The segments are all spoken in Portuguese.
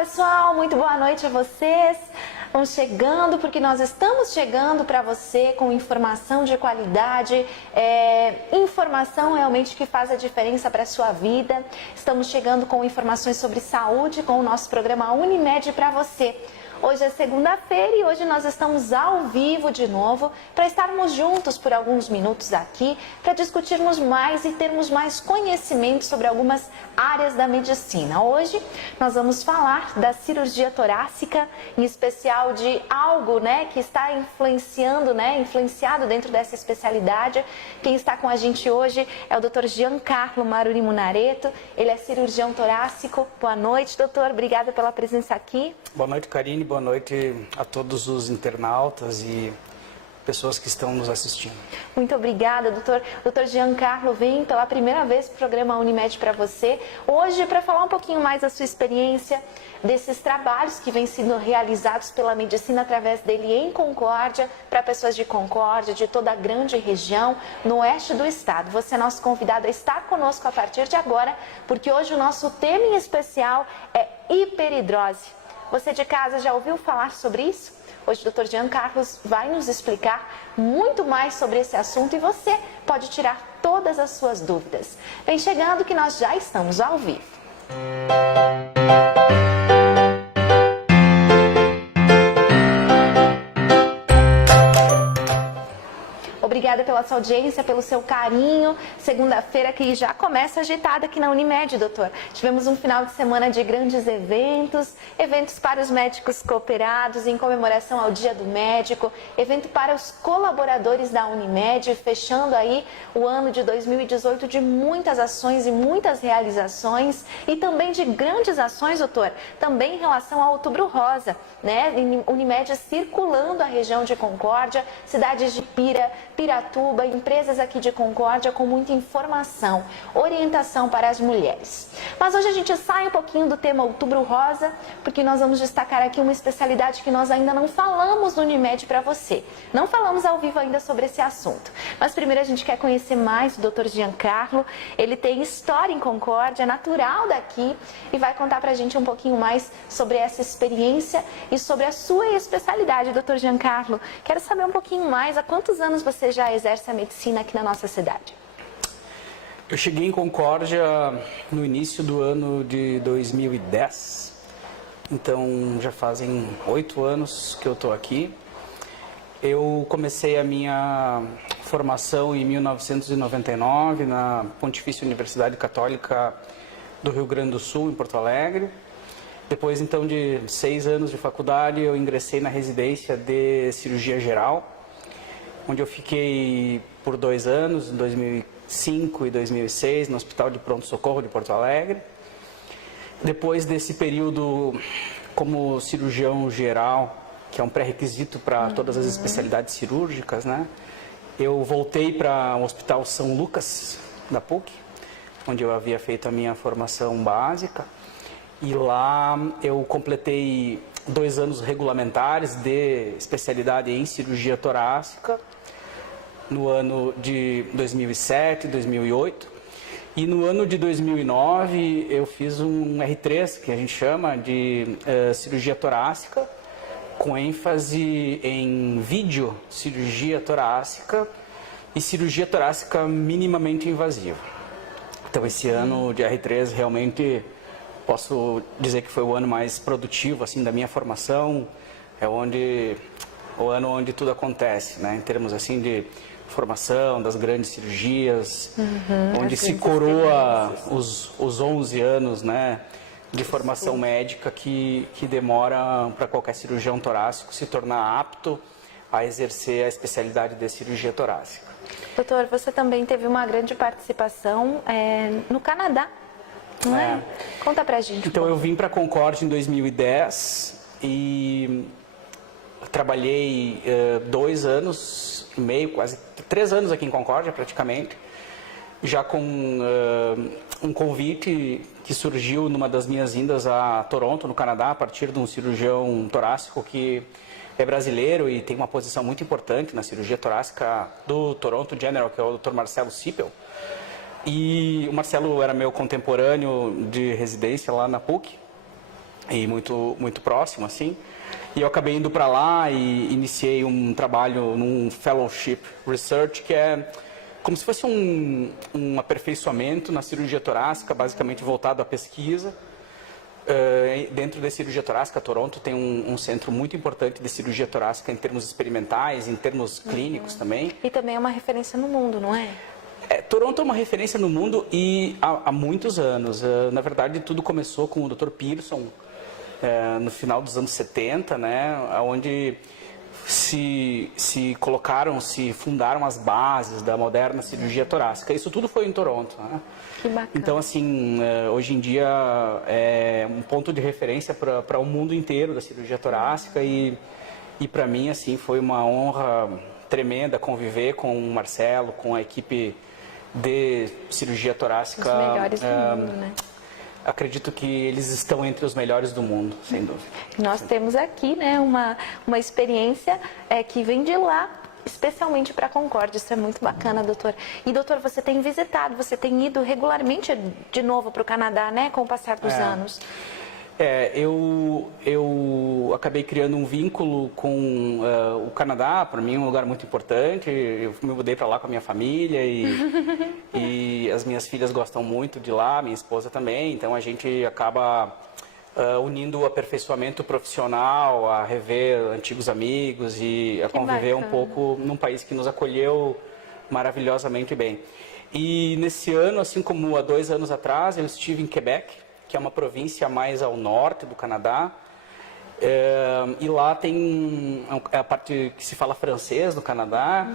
pessoal, muito boa noite a vocês. Vamos chegando porque nós estamos chegando para você com informação de qualidade, informação realmente que faz a diferença para a sua vida. Estamos chegando com informações sobre saúde com o nosso programa Unimed para você. Hoje é segunda-feira e hoje nós estamos ao vivo de novo para estarmos juntos por alguns minutos aqui, para discutirmos mais e termos mais conhecimento sobre algumas áreas da medicina. Hoje nós vamos falar da cirurgia torácica, em especial de algo, que está influenciado dentro dessa especialidade. Quem está com a gente hoje é o Dr. Giancarlo Maruri Munareto, ele é cirurgião torácico. Boa noite, doutor, obrigada pela presença aqui. Boa noite, Karine. Boa noite a todos os internautas e pessoas que estão nos assistindo. Muito obrigada, doutor. Doutor Giancarlo vem pela primeira vez para o programa Unimed para você. Hoje, para falar um pouquinho mais da sua experiência, desses trabalhos que vêm sendo realizados pela medicina através dele em Concórdia, para pessoas de Concórdia, de toda a grande região, no oeste do estado. Você é nosso convidado a estar conosco a partir de agora, porque hoje o nosso tema em especial é hiperidrose. Você de casa já ouviu falar sobre isso? Hoje o Dr. Giancarlo vai nos explicar muito mais sobre esse assunto e você pode tirar todas as suas dúvidas. Vem chegando que nós já estamos ao vivo. Obrigada pela sua audiência, pelo seu carinho. Segunda-feira que já começa agitada aqui na Unimed, doutor. Tivemos um final de semana de grandes eventos para os médicos cooperados em comemoração ao Dia do Médico, evento para os colaboradores da Unimed, fechando aí o ano de 2018 de muitas ações e muitas realizações e também de grandes ações, doutor, também em relação ao Outubro Rosa, Unimed circulando a região de Concórdia, cidades de Piratuba, empresas aqui de Concórdia com muita informação, orientação para as mulheres. Mas hoje a gente sai um pouquinho do tema Outubro Rosa, porque nós vamos destacar aqui uma especialidade que nós ainda não falamos no Unimed para você. Não falamos ao vivo ainda sobre esse assunto. Mas primeiro a gente quer conhecer mais o Dr. Giancarlo. Ele tem história em Concórdia, natural daqui, e vai contar para a gente um pouquinho mais sobre essa experiência e sobre a sua especialidade, Dr. Giancarlo. Quero saber um pouquinho mais, há quantos anos você já exerce a medicina aqui na nossa cidade? Eu cheguei em Concórdia no início do ano de 2010, então já fazem 8 anos que eu estou aqui. Eu comecei a minha formação em 1999 na Pontifícia Universidade Católica do Rio Grande do Sul, em Porto Alegre. Depois, então, de 6 anos de faculdade, eu ingressei na residência de cirurgia geral, onde eu fiquei por 2 anos, em 2005 e 2006, no Hospital de Pronto-Socorro de Porto Alegre. Depois desse período como cirurgião geral, que é um pré-requisito para todas as especialidades cirúrgicas, eu voltei para o Hospital São Lucas, da PUC, onde eu havia feito a minha formação básica. E lá eu completei 2 anos regulamentares de especialidade em cirurgia torácica, no ano de 2007, 2008. E no ano de 2009 eu fiz um R3, que a gente chama de cirurgia torácica, com ênfase em vídeo cirurgia torácica e cirurgia torácica minimamente invasiva. Então esse ano de R3 realmente posso dizer que foi o ano mais produtivo assim da minha formação. É o ano onde tudo acontece, em termos assim de formação, das grandes cirurgias, onde se coroa os 11 anos, de formação médica que demora para qualquer cirurgião torácico se tornar apto a exercer a especialidade de cirurgia torácica. Doutor, você também teve uma grande participação no Canadá, não é? Conta pra gente. Então eu vim para Concórdia em 2010 e trabalhei 2 anos e meio, quase 3 anos aqui em Concórdia praticamente, já com um convite que surgiu numa das minhas vindas a Toronto, no Canadá, a partir de um cirurgião torácico que é brasileiro e tem uma posição muito importante na cirurgia torácica do Toronto General, que é o Dr. Marcelo Sipel. E o Marcelo era meu contemporâneo de residência lá na PUC. e muito próximo, assim. E eu acabei indo para lá e iniciei um trabalho num Fellowship Research, que é como se fosse um aperfeiçoamento na cirurgia torácica, basicamente voltado à pesquisa. Dentro da cirurgia torácica, Toronto tem um centro muito importante de cirurgia torácica em termos experimentais, em termos clínicos também. E também é uma referência no mundo, não é? Toronto é uma referência no mundo e há muitos anos. Na verdade, tudo começou com o Dr. Pearson, no final dos anos 70, né, onde se fundaram as bases da moderna cirurgia torácica. Isso tudo foi em Toronto, né? Que bacana. Então, assim, hoje em dia é um ponto de referência para o mundo inteiro da cirurgia torácica e para mim, assim, foi uma honra tremenda conviver com o Marcelo, com a equipe de cirurgia torácica. Os melhores do mundo, né? Acredito que eles estão entre os melhores do mundo, sem dúvida. Nós temos aqui, né, uma experiência que vem de lá, especialmente para a Concórdia. Isso é muito bacana, doutor. E, doutor, você tem visitado, você tem ido regularmente de novo para o Canadá, né, com o passar dos anos. Eu acabei criando um vínculo com o Canadá. Para mim é um lugar muito importante. Eu me mudei para lá com a minha família e as minhas filhas gostam muito de lá, minha esposa também. Então a gente acaba unindo o aperfeiçoamento profissional, a rever antigos amigos e a conviver um pouco num país que nos acolheu maravilhosamente bem. E nesse ano, assim como há 2 anos atrás, eu estive em Quebec, que é uma província mais ao norte do Canadá, e lá tem a parte que se fala francês no Canadá,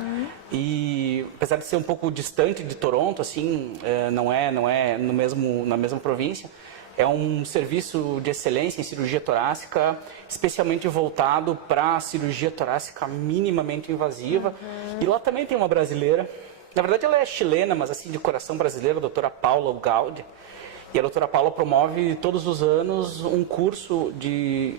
e apesar de ser um pouco distante de Toronto, assim, não é na mesma província, é um serviço de excelência em cirurgia torácica, especialmente voltado para a cirurgia torácica minimamente invasiva, e lá também tem uma brasileira, na verdade ela é chilena, mas assim de coração brasileira, a doutora Paula Ugalde. E a doutora Paula promove todos os anos um curso de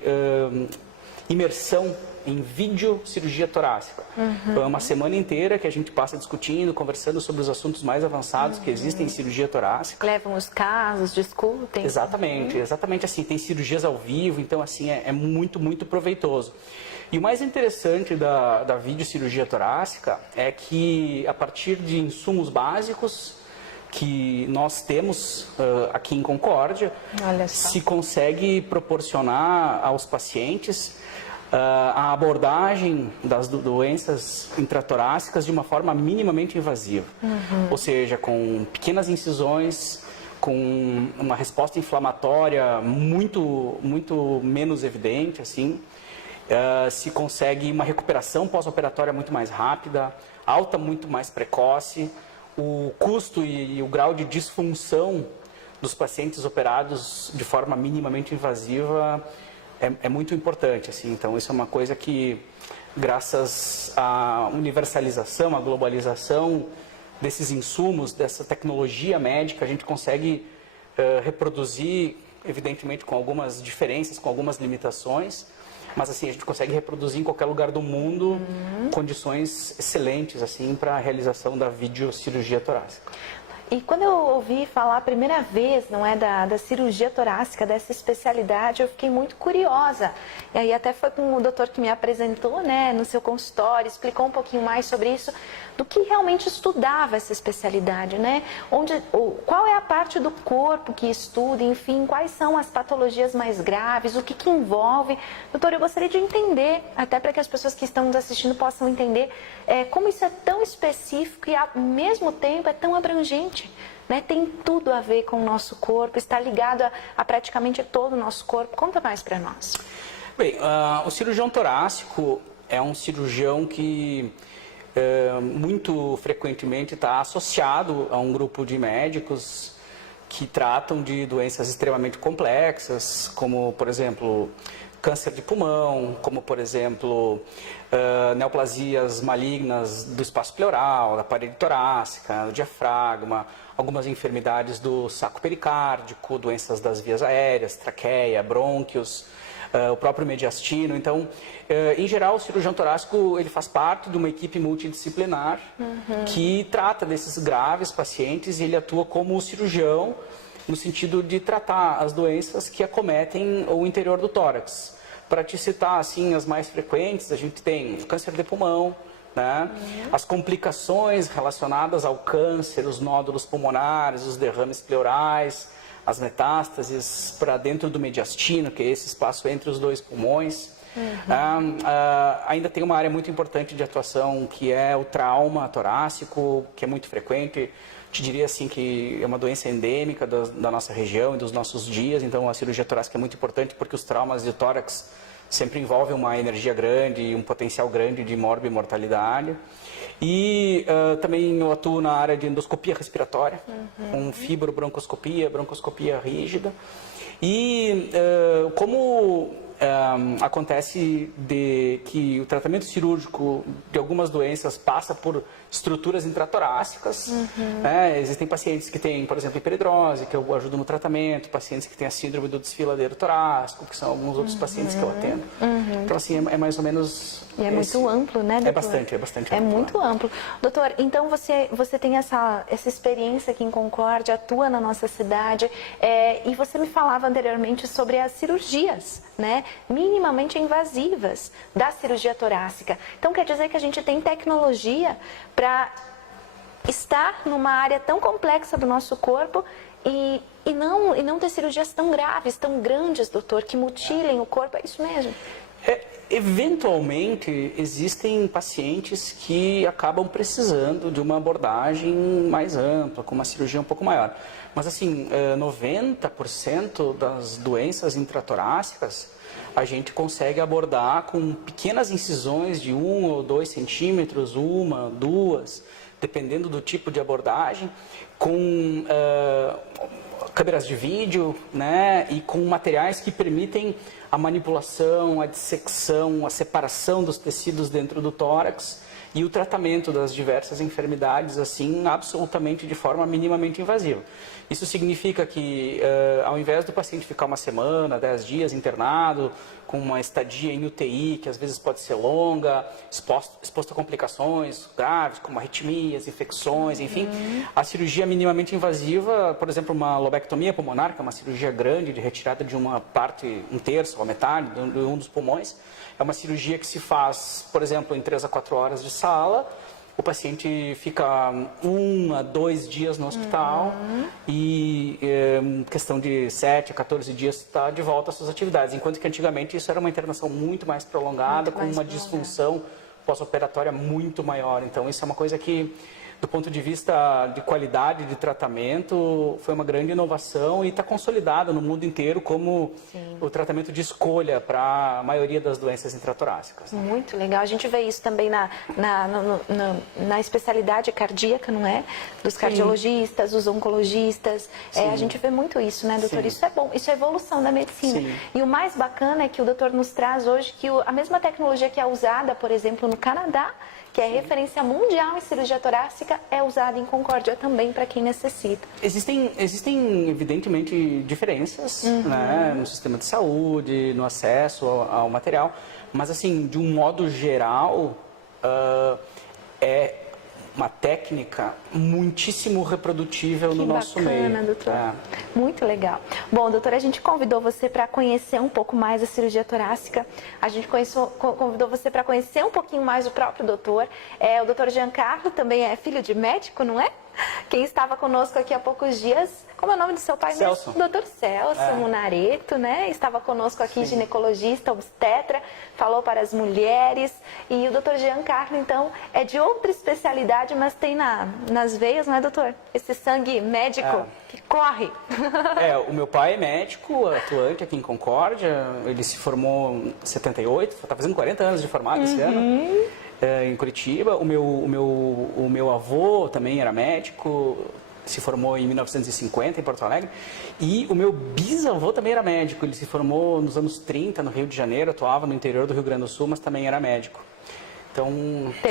imersão em vídeo cirurgia torácica. Então é uma semana inteira que a gente passa discutindo, conversando sobre os assuntos mais avançados que existem em cirurgia torácica. Levam os casos, discutem. Exatamente assim, tem cirurgias ao vivo, então assim é muito proveitoso. E o mais interessante da vídeo cirurgia torácica é que a partir de insumos básicos que nós temos aqui em Concórdia, se consegue proporcionar aos pacientes a abordagem das doenças intratorácicas de uma forma minimamente invasiva. Ou seja, com pequenas incisões, com uma resposta inflamatória muito menos evidente, assim, se consegue uma recuperação pós-operatória muito mais rápida, alta muito mais precoce. O custo e o grau de disfunção dos pacientes operados de forma minimamente invasiva é muito importante, assim. Então, isso é uma coisa que, graças à universalização, à globalização desses insumos, dessa tecnologia médica, a gente consegue reproduzir, evidentemente com algumas diferenças, com algumas limitações, mas assim, a gente consegue reproduzir em qualquer lugar do mundo condições excelentes assim para a realização da videocirurgia torácica. E quando eu ouvi falar a primeira vez, não é, da cirurgia torácica, dessa especialidade, eu fiquei muito curiosa. E aí até foi com o doutor que me apresentou, né, no seu consultório, explicou um pouquinho mais sobre isso, do que realmente estudava essa especialidade, né? Qual é a parte do corpo que estuda, enfim, quais são as patologias mais graves, o que envolve. Doutor, eu gostaria de entender, até para que as pessoas que estão nos assistindo possam entender como isso é tão específico e ao mesmo tempo é tão abrangente. Né? Tem tudo a ver com o nosso corpo, está ligado a praticamente todo o nosso corpo. Conta mais para nós. Bem, o cirurgião torácico é um cirurgião que muito frequentemente está associado a um grupo de médicos que tratam de doenças extremamente complexas, como, por exemplo, câncer de pulmão, como, por exemplo, neoplasias malignas do espaço pleural, da parede torácica, do diafragma, algumas enfermidades do saco pericárdico, doenças das vias aéreas, traqueia, brônquios, o próprio mediastino. Então, em geral, o cirurgião torácico ele faz parte de uma equipe multidisciplinar que trata desses graves pacientes e ele atua como cirurgião no sentido de tratar as doenças que acometem o interior do tórax. Para te citar assim as mais frequentes, a gente tem o câncer de pulmão, né? As complicações relacionadas ao câncer, os nódulos pulmonares, os derrames pleurais, as metástases para dentro do mediastino, que é esse espaço entre os dois pulmões. Ainda tem uma área muito importante de atuação que é o trauma torácico, que é muito frequente. Te diria assim que é uma doença endêmica da nossa região e dos nossos dias, então a cirurgia torácica é muito importante porque os traumas de tórax sempre envolvem uma energia grande e um potencial grande de morbimortalidade. E também eu atuo na área de endoscopia respiratória, com fibrobroncoscopia, broncoscopia rígida. E como acontece que o tratamento cirúrgico de algumas doenças passa por estruturas intratorácicas, né? Existem pacientes que têm, por exemplo, hiperidrose, que eu ajudo no tratamento, pacientes que têm a síndrome do desfiladeiro torácico, que são alguns outros pacientes que eu atendo. Então, assim, é mais ou menos... E é muito amplo, né, doutor? É bastante É amplo. muito amplo. Doutor, então você tem essa experiência aqui em Concórdia, atua na nossa cidade, e você me falava anteriormente sobre as cirurgias, né, minimamente invasivas da cirurgia torácica. Então, quer dizer que a gente tem tecnologia para estar numa área tão complexa do nosso corpo e não ter cirurgias tão graves, tão grandes, doutor, que mutilem o corpo. É isso mesmo? Eventualmente, existem pacientes que acabam precisando de uma abordagem mais ampla, com uma cirurgia um pouco maior. Mas, assim, 90% das doenças intratorácicas a gente consegue abordar com pequenas incisões de 1 ou 2 centímetros, 1, 2, dependendo do tipo de abordagem, com câmeras de vídeo, né, e com materiais que permitem a manipulação, a dissecção, a separação dos tecidos dentro do tórax e o tratamento das diversas enfermidades, assim, absolutamente de forma minimamente invasiva. Isso significa que, ao invés do paciente ficar uma semana, 10 dias internado, com uma estadia em UTI, que às vezes pode ser longa, exposto a complicações graves, como arritmias, infecções, enfim, a cirurgia minimamente invasiva, por exemplo, uma lobectomia pulmonar, que é uma cirurgia grande de retirada de uma parte, um terço ou metade de um dos pulmões, é uma cirurgia que se faz, por exemplo, em 3 a 4 horas de sala. O paciente fica 1 a 2 dias no hospital e, em questão de 7 a 14 dias, está de volta às suas atividades. Enquanto que antigamente isso era uma internação muito mais prolongada, com uma disfunção pós-operatória muito maior. Então, isso é uma coisa que, do ponto de vista de qualidade de tratamento, foi uma grande inovação e está consolidado no mundo inteiro como o tratamento de escolha para a maioria das doenças intratorácicas. Muito legal. A gente vê isso também na especialidade cardíaca, não é? Dos cardiologistas, dos oncologistas. A gente vê muito isso, né, doutor? Sim. Isso é bom, isso é evolução da medicina. Sim. E o mais bacana é que o doutor nos traz hoje que a mesma tecnologia que é usada, por exemplo, no Canadá, que é referência mundial em cirurgia torácica, é usada em Concórdia também para quem necessita. Existem evidentemente diferenças, né, no sistema de saúde, no acesso ao material, mas assim, de um modo geral, é uma técnica muitíssimo reprodutível no nosso meio. Que bacana, doutor. Muito legal. Bom, doutor, a gente convidou você para conhecer um pouco mais a cirurgia torácica. A gente convidou você para conhecer um pouquinho mais o próprio doutor. O doutor Giancarlo também é filho de médico, não é? Quem estava conosco aqui há poucos dias, como é o nome do seu pai? Celso. Doutor Celso Munareto, né? Estava conosco aqui, ginecologista, obstetra, falou para as mulheres. E o doutor Giancarlo, então, é de outra especialidade, mas tem nas veias, não é, doutor? Esse sangue médico que corre. O meu pai é médico, atuante aqui em Concórdia. Ele se formou em 78, está fazendo 40 anos de formado esse ano. Em Curitiba. O meu avô também era médico, se formou em 1950 em Porto Alegre. E o meu bisavô também era médico, ele se formou nos anos 30 no Rio de Janeiro, atuava no interior do Rio Grande do Sul, mas também era médico. Então,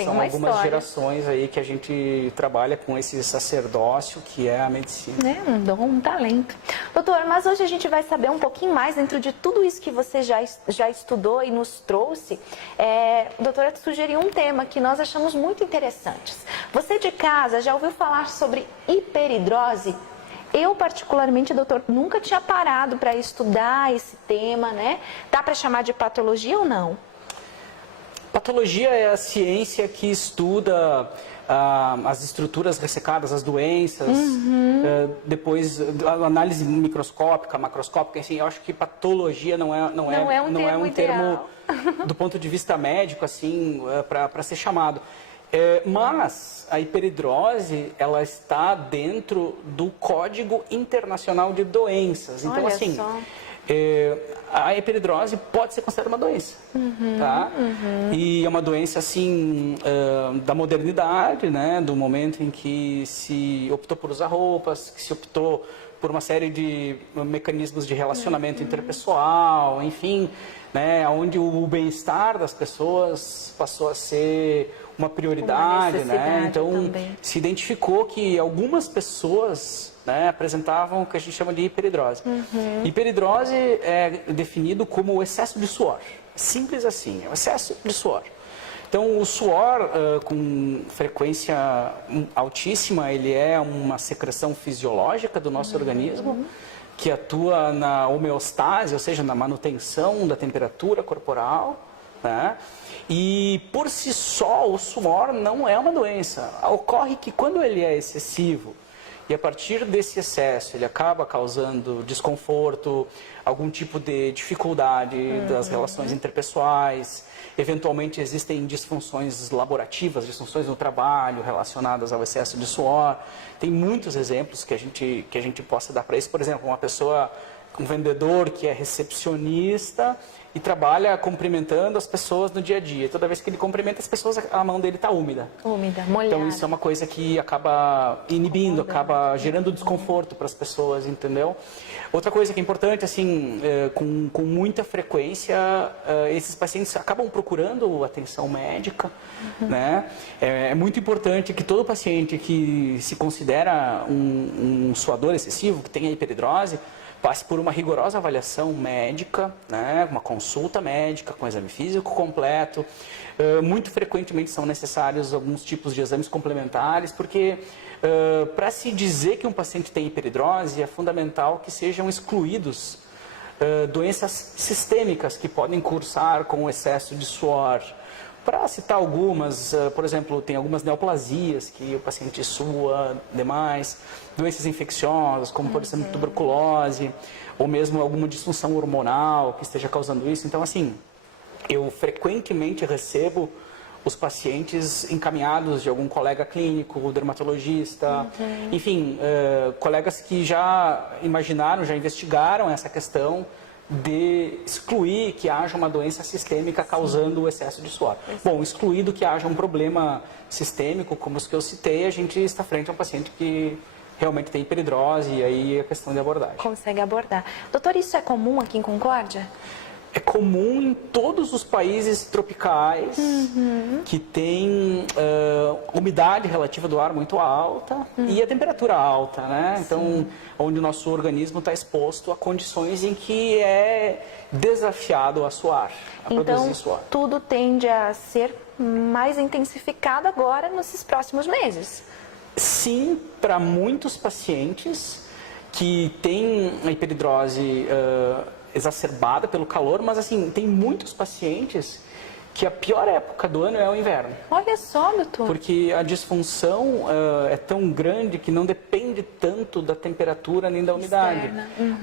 são algumas gerações aí que a gente trabalha com esse sacerdócio que é a medicina. Um dom, um talento. Doutor, mas hoje a gente vai saber um pouquinho mais dentro de tudo isso que você já estudou e nos trouxe. O doutor sugeriu um tema que nós achamos muito interessante. Você de casa já ouviu falar sobre hiperidrose? Eu, particularmente, doutor, nunca tinha parado para estudar esse tema, né? Dá para chamar de patologia ou não? Patologia é a ciência que estuda as estruturas ressecadas, as doenças, depois a análise microscópica, macroscópica, assim, eu acho que patologia não é um termo do ponto de vista médico, assim, para ser chamado. Mas a hiperidrose, ela está dentro do Código Internacional de Doenças. Então, olha assim, só. A hiperidrose pode ser considerada uma doença, tá? E é uma doença, assim, da modernidade, né? Do momento em que se optou por usar roupas, que se optou por uma série de mecanismos de relacionamento interpessoal, enfim, né? Onde o bem-estar das pessoas passou a ser uma prioridade, né? Então, também se identificou que algumas pessoas, né, apresentavam o que a gente chama de hiperidrose. Hiperidrose é definido como o excesso de suor. Simples assim, é o excesso de suor. Então, o suor com frequência altíssima, ele é uma secreção fisiológica do nosso organismo, que atua na homeostase, ou seja, na manutenção da temperatura corporal, né? E por si só o suor não é uma doença. Ocorre que quando ele é excessivo e a partir desse excesso ele acaba causando desconforto, algum tipo de dificuldade das relações interpessoais, eventualmente existem disfunções laborativas, disfunções no trabalho relacionadas ao excesso de suor. Tem muitos exemplos que a gente possa dar para isso. Por exemplo, um vendedor que é recepcionista e trabalha cumprimentando as pessoas no dia a dia. Toda vez que ele cumprimenta as pessoas, a mão dele está úmida. Úmida, molhada. Então isso é uma coisa que acaba inibindo, acaba gerando desconforto para as pessoas, entendeu? Outra coisa que é importante, assim, com muita frequência, esses pacientes acabam procurando atenção médica, né? É muito importante que todo paciente que se considera um suador excessivo, que tenha hiperidrose, passe por uma rigorosa avaliação médica, né, uma consulta médica com exame físico completo. Muito frequentemente são necessários alguns tipos de exames complementares, porque para se dizer que um paciente tem hiperidrose, é fundamental que sejam excluídos doenças sistêmicas que podem cursar com o excesso de suor. Para citar algumas, por exemplo, tem algumas neoplasias que o paciente sua demais, doenças infecciosas, como por exemplo tuberculose, ou mesmo alguma disfunção hormonal que esteja causando isso. Então, assim, eu frequentemente recebo os pacientes encaminhados de algum colega clínico, dermatologista, enfim, colegas que já imaginaram, já investigaram essa questão de excluir que haja uma doença sistêmica causando o excesso de suor. Bom, excluído que haja um problema sistêmico, como os que eu citei, a gente está frente a um paciente que realmente tem hiperidrose e aí é questão de abordagem. Consegue abordar. Doutor, isso é comum aqui em Concórdia? É comum em todos os países tropicais que tem umidade relativa do ar muito alta e a temperatura alta, né? Então, onde o nosso organismo está exposto a condições em que é desafiado a suar, a produzir suor. Então, tudo tende a ser mais intensificado agora nesses próximos meses. Sim, para muitos pacientes que têm a hiperidrose exacerbada pelo calor, mas assim, tem muitos pacientes que a pior época do ano é o inverno. Olha só, doutor. Porque a disfunção é tão grande que não depende tanto da temperatura nem da umidade.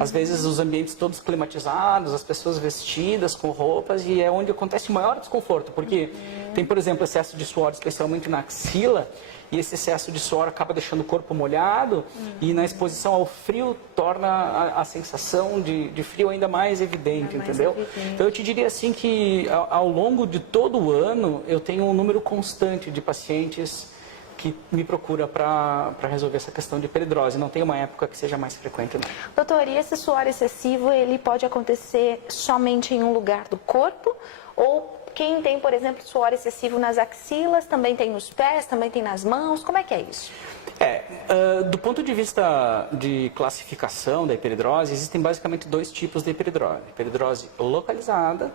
Às vezes os ambientes todos climatizados, as pessoas vestidas com roupas e é onde acontece o maior desconforto. Porque tem, por exemplo, excesso de suor, especialmente na axila, e esse excesso de suor acaba deixando o corpo molhado e na exposição ao frio torna a sensação de frio ainda mais evidente, entendeu? Então eu te diria assim que ao longo de todo o ano eu tenho um número constante de pacientes que me procura para resolver essa questão de hiperidrose. Não tem uma época que seja mais frequente, não. Doutor, e esse suor excessivo, ele pode acontecer somente em um lugar do corpo ou quem tem, por exemplo, suor excessivo nas axilas, também tem nos pés, também tem nas mãos? Como é que é isso? Do ponto de vista de classificação da hiperidrose, existem basicamente dois tipos de hiperidrose. Hiperidrose localizada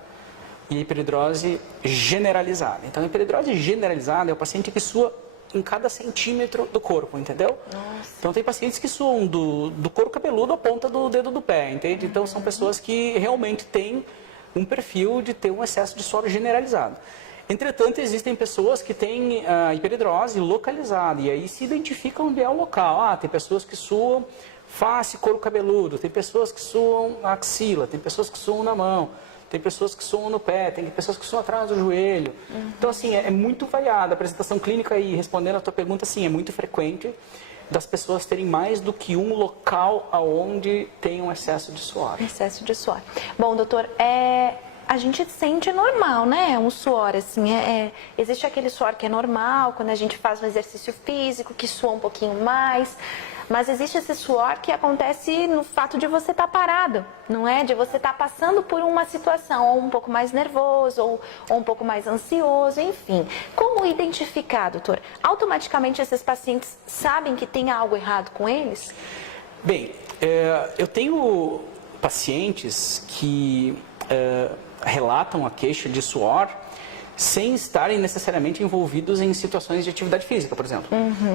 e hiperidrose generalizada. Então, a hiperidrose generalizada é o paciente que sua em cada centímetro do corpo, entendeu? Nossa. Então tem pacientes que suam do couro cabeludo à ponta do dedo do pé, entende? Então são pessoas que realmente têm um perfil de ter um excesso de suor generalizado. Entretanto, existem pessoas que têm a hiperidrose localizada e aí se identificam onde é o local. Tem pessoas que suam face, couro cabeludo, tem pessoas que suam na axila, tem pessoas que suam na mão, tem pessoas que suam no pé, tem pessoas que suam atrás do joelho. Então, assim, é muito variada. A apresentação clínica, e respondendo a tua pergunta, sim, é muito frequente das pessoas terem mais do que um local aonde tem um excesso de suor. Excesso de suor. Bom, doutor, a gente sente normal, né? Um suor, assim, existe aquele suor que é normal, quando a gente faz um exercício físico, que sua um pouquinho mais, mas existe esse suor que acontece no fato de você estar parado, não é? De você estar passando por uma situação, ou um pouco mais nervoso, ou um pouco mais ansioso, enfim. Como identificar, doutor? Automaticamente esses pacientes sabem que tem algo errado com eles? Bem, eu tenho pacientes que relatam a queixa de suor sem estarem necessariamente envolvidos em situações de atividade física, por exemplo.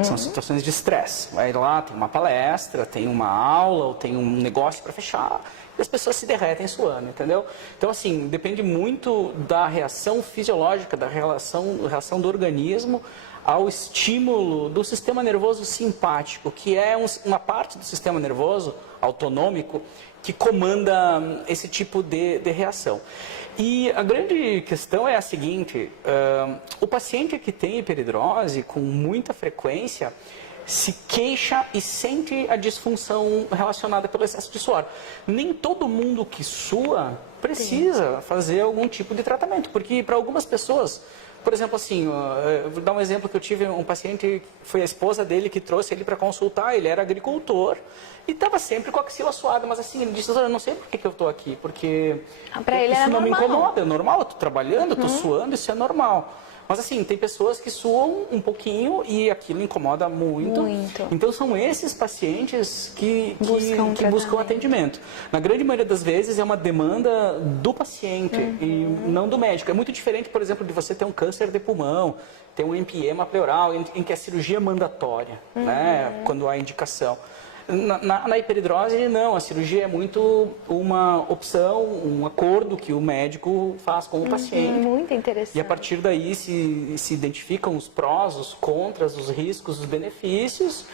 São situações de estresse. Vai lá, tem uma palestra, tem uma aula, ou tem um negócio para fechar, e as pessoas se derretem suando, entendeu? Então, assim, depende muito da reação fisiológica, da reação do organismo ao estímulo do sistema nervoso simpático, que é uma parte do sistema nervoso autonômico que comanda esse tipo de reação. E a grande questão é a seguinte: o paciente que tem hiperidrose com muita frequência se queixa e sente a disfunção relacionada pelo excesso de suor. Nem todo mundo que sua precisa fazer algum tipo de tratamento, porque para algumas pessoas, por exemplo, assim, vou dar um exemplo que eu tive um paciente, foi a esposa dele que trouxe ele para consultar, ele era agricultor e estava sempre com a axila suada, mas assim, ele disse: eu não sei por que eu estou aqui, porque isso não me normal. incomoda, é normal, eu estou trabalhando, eu estou suando, isso é normal. Mas assim, tem pessoas que suam um pouquinho e aquilo incomoda muito. Então são esses pacientes que buscam atendimento. Na grande maioria das vezes é uma demanda do paciente e não do médico. É muito diferente, por exemplo, de você ter um câncer de pulmão, ter um empiema pleural, em que a cirurgia é mandatória, né, quando há indicação. Na hiperidrose, não, a cirurgia é muito uma opção, um acordo que o médico faz com o paciente. Muito interessante. E a partir daí se identificam os prós, os contras, os riscos, os benefícios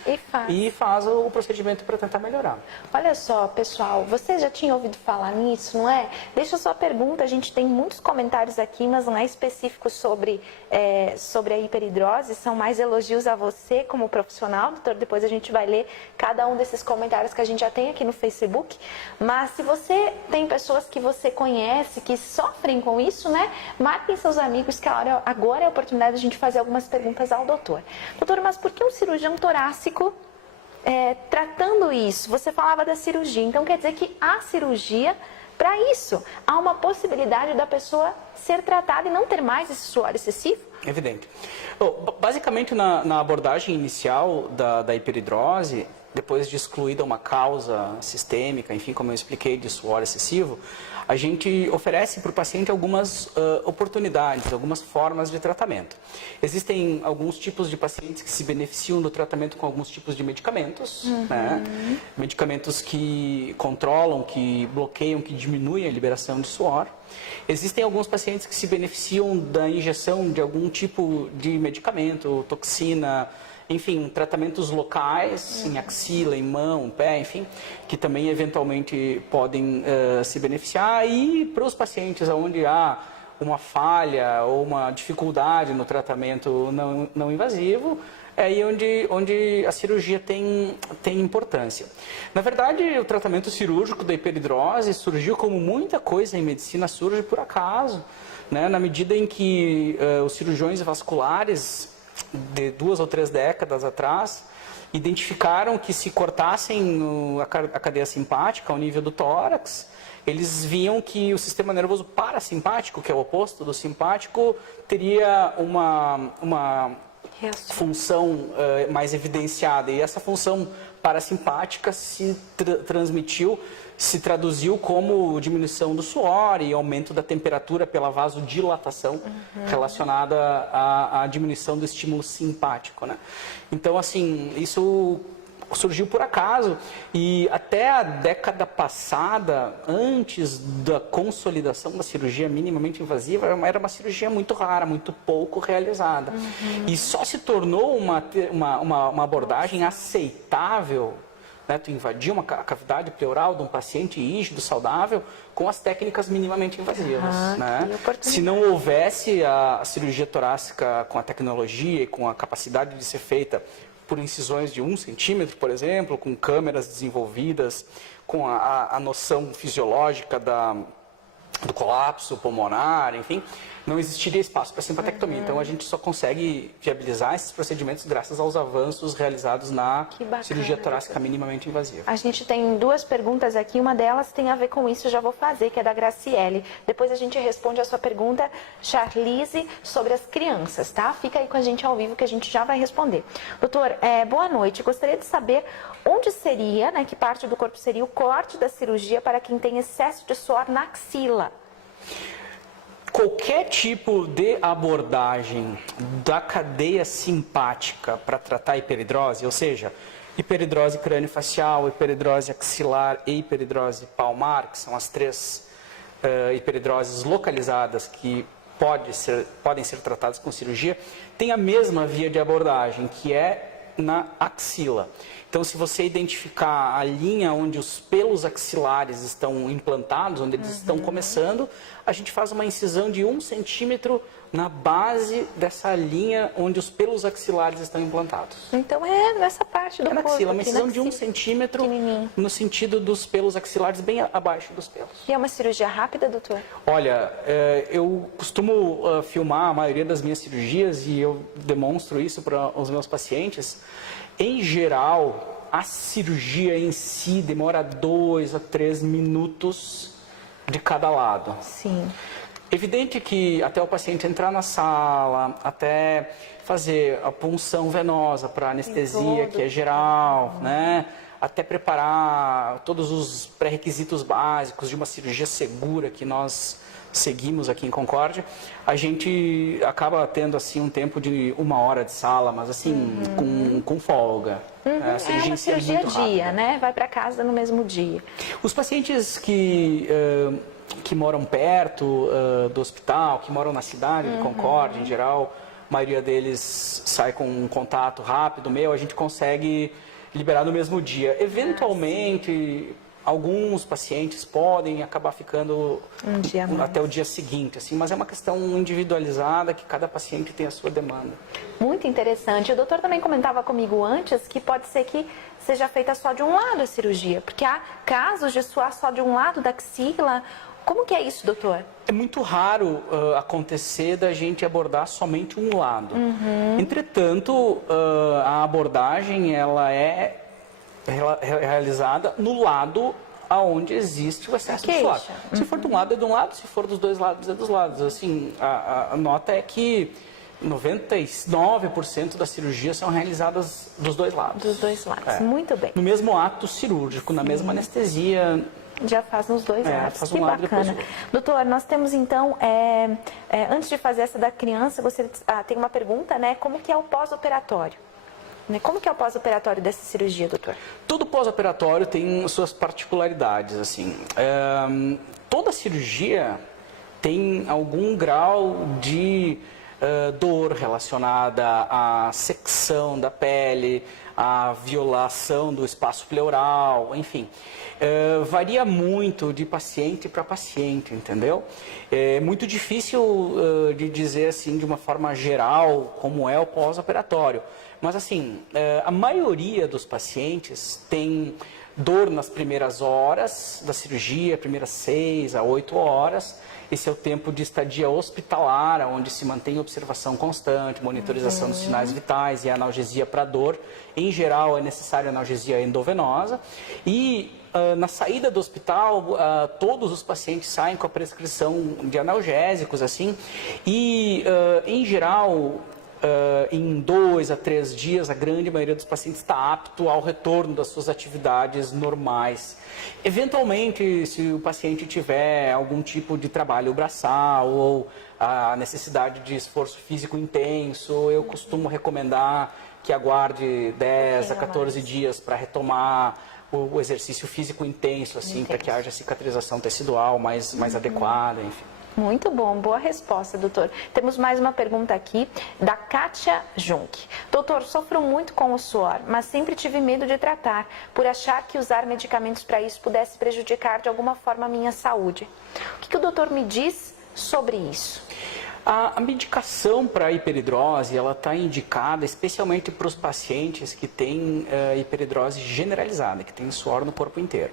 e faz o procedimento para tentar melhorar. Olha só, pessoal, você já tinha ouvido falar nisso, não é? Deixa a sua pergunta, a gente tem muitos comentários aqui, mas não é específico sobre a hiperidrose, são mais elogios a você como profissional, doutor. Depois a gente vai ler cada um desses comentários que a gente já tem aqui no Facebook, mas se você tem pessoas que você conhece que sofrem com isso, né, marquem seus amigos, que agora é a oportunidade de a gente fazer algumas perguntas ao doutor. Doutor, mas por que um cirurgião torácico tratando isso? Você falava da cirurgia, então quer dizer que há cirurgia para isso? Há uma possibilidade da pessoa ser tratada e não ter mais esse suor excessivo? Evidente. Basicamente, na abordagem inicial da hiperidrose, depois de excluída uma causa sistêmica, enfim, como eu expliquei, de suor excessivo, a gente oferece para o paciente algumas oportunidades, algumas formas de tratamento. Existem alguns tipos de pacientes que se beneficiam do tratamento com alguns tipos de medicamentos, né? Medicamentos que controlam, que bloqueiam, que diminuem a liberação de suor. Existem alguns pacientes que se beneficiam da injeção de algum tipo de medicamento, toxina, enfim, tratamentos locais, em axila, em mão, pé, enfim, que também eventualmente podem se beneficiar. E para os pacientes onde há uma falha ou uma dificuldade no tratamento não invasivo, é aí onde a cirurgia tem importância. Na verdade, o tratamento cirúrgico da hiperidrose surgiu, como muita coisa em medicina surge por acaso, né? Na medida em que os cirurgiões vasculares de 2 ou 3 décadas atrás identificaram que se cortassem a cadeia simpática ao nível do tórax, eles viam que o sistema nervoso parasimpático, que é o oposto do simpático, teria uma função mais evidenciada. E essa função parasimpática se traduziu como diminuição do suor e aumento da temperatura pela vasodilatação relacionada à diminuição do estímulo simpático, né? Então, assim, isso surgiu por acaso e até a década passada, antes da consolidação da cirurgia minimamente invasiva, era uma cirurgia muito rara, muito pouco realizada. E só se tornou uma abordagem aceitável, né, tu invadir a cavidade pleural de um paciente rígido, saudável, com as técnicas minimamente invasivas. Né? Se não houvesse a cirurgia torácica com a tecnologia e com a capacidade de ser feita por incisões de 1 centímetro, por exemplo, com câmeras desenvolvidas, com a noção fisiológica do colapso pulmonar, enfim, não existiria espaço para simpatectomia. Então, a gente só consegue viabilizar esses procedimentos graças aos avanços realizados na cirurgia torácica minimamente invasiva. A gente tem 2 perguntas aqui, uma delas tem a ver com isso, já vou fazer, que é da Graciele. Depois a gente responde a sua pergunta, Charlize, sobre as crianças, tá? Fica aí com a gente ao vivo que a gente já vai responder. Doutor, boa noite. Gostaria de saber onde seria, né, que parte do corpo seria o corte da cirurgia para quem tem excesso de suor na axila? Qualquer tipo de abordagem da cadeia simpática para tratar a hiperidrose, ou seja, hiperidrose crâniofacial, hiperidrose axilar e hiperidrose palmar, que são as 3 hiperidroses localizadas que podem ser tratadas com cirurgia, tem a mesma via de abordagem, que é na axila. Então, se você identificar a linha onde os pelos axilares estão implantados, onde eles estão começando, a gente faz uma incisão de 1 centímetro na base dessa linha onde os pelos axilares estão implantados. Então, é nessa parte do na corpo. axila, uma incisão de 1 centímetro no sentido dos pelos axilares, bem abaixo dos pelos. E é uma cirurgia rápida, doutor? Olha, eu costumo filmar a maioria das minhas cirurgias e eu demonstro isso para os meus pacientes. Em geral, a cirurgia em si demora 2 a 3 minutos de cada lado. Sim. Evidente que até o paciente entrar na sala, até fazer a punção venosa para anestesia, que é geral, né? Até preparar todos os pré-requisitos básicos de uma cirurgia segura que nós seguimos aqui em Concórdia, a gente acaba tendo assim um tempo de 1 hora de sala, mas assim, com folga. É uma cirurgia dia, né? Vai para casa no mesmo dia. Os pacientes que moram perto do hospital, que moram na cidade de Concórdia, em geral, a maioria deles sai com um contato rápido, a gente consegue liberar no mesmo dia. Eventualmente, alguns pacientes podem acabar ficando até o dia seguinte, assim, mas é uma questão individualizada que cada paciente tem a sua demanda. Muito interessante. O doutor também comentava comigo antes que pode ser que seja feita só de um lado a cirurgia, porque há casos de suar só de um lado da axila. Como que é isso, doutor? É muito raro acontecer da gente abordar somente um lado. Entretanto, a abordagem ela é realizada no lado aonde existe o excesso de suor. Se for de um lado é de um lado, se for dos 2 lados é dos lados. Assim, a nota é que 99% das cirurgias são realizadas dos 2 lados. Dos 2 lados, muito bem. No mesmo ato cirúrgico, na mesma anestesia. Já faz nos 2 lados, faz que um lado, bacana. Doutor, nós temos então, antes de fazer essa da criança, tem uma pergunta, né? Como que é o pós-operatório? Como que é o pós-operatório dessa cirurgia, doutor? Todo pós-operatório tem suas particularidades, assim. Toda cirurgia tem algum grau de dor relacionada à secção da pele, à violação do espaço pleural, enfim. Varia muito de paciente para paciente, entendeu? É muito difícil de dizer assim de uma forma geral como é o pós-operatório. Mas assim, a maioria dos pacientes tem dor nas primeiras horas da cirurgia, primeiras 6 a 8 horas. Esse é o tempo de estadia hospitalar, onde se mantém observação constante, monitorização dos sinais vitais e analgesia para dor. Em geral, é necessária analgesia endovenosa. E na saída do hospital, todos os pacientes saem com a prescrição de analgésicos, assim. E, em geral, em 2 a 3 dias, a grande maioria dos pacientes está apto ao retorno das suas atividades normais. Eventualmente, se o paciente tiver algum tipo de trabalho braçal ou a necessidade de esforço físico intenso, eu costumo recomendar que aguarde 10 a 14 dias para retomar o exercício físico intenso, assim, para que haja cicatrização tecidual mais adequada, enfim. Muito bom, boa resposta, doutor. Temos mais uma pergunta aqui, da Kátia Junk. Doutor, sofro muito com o suor, mas sempre tive medo de tratar, por achar que usar medicamentos para isso pudesse prejudicar de alguma forma a minha saúde. O que o doutor me diz sobre isso? A medicação para hiperidrose, ela está indicada especialmente para os pacientes que têm hiperidrose generalizada, que têm suor no corpo inteiro.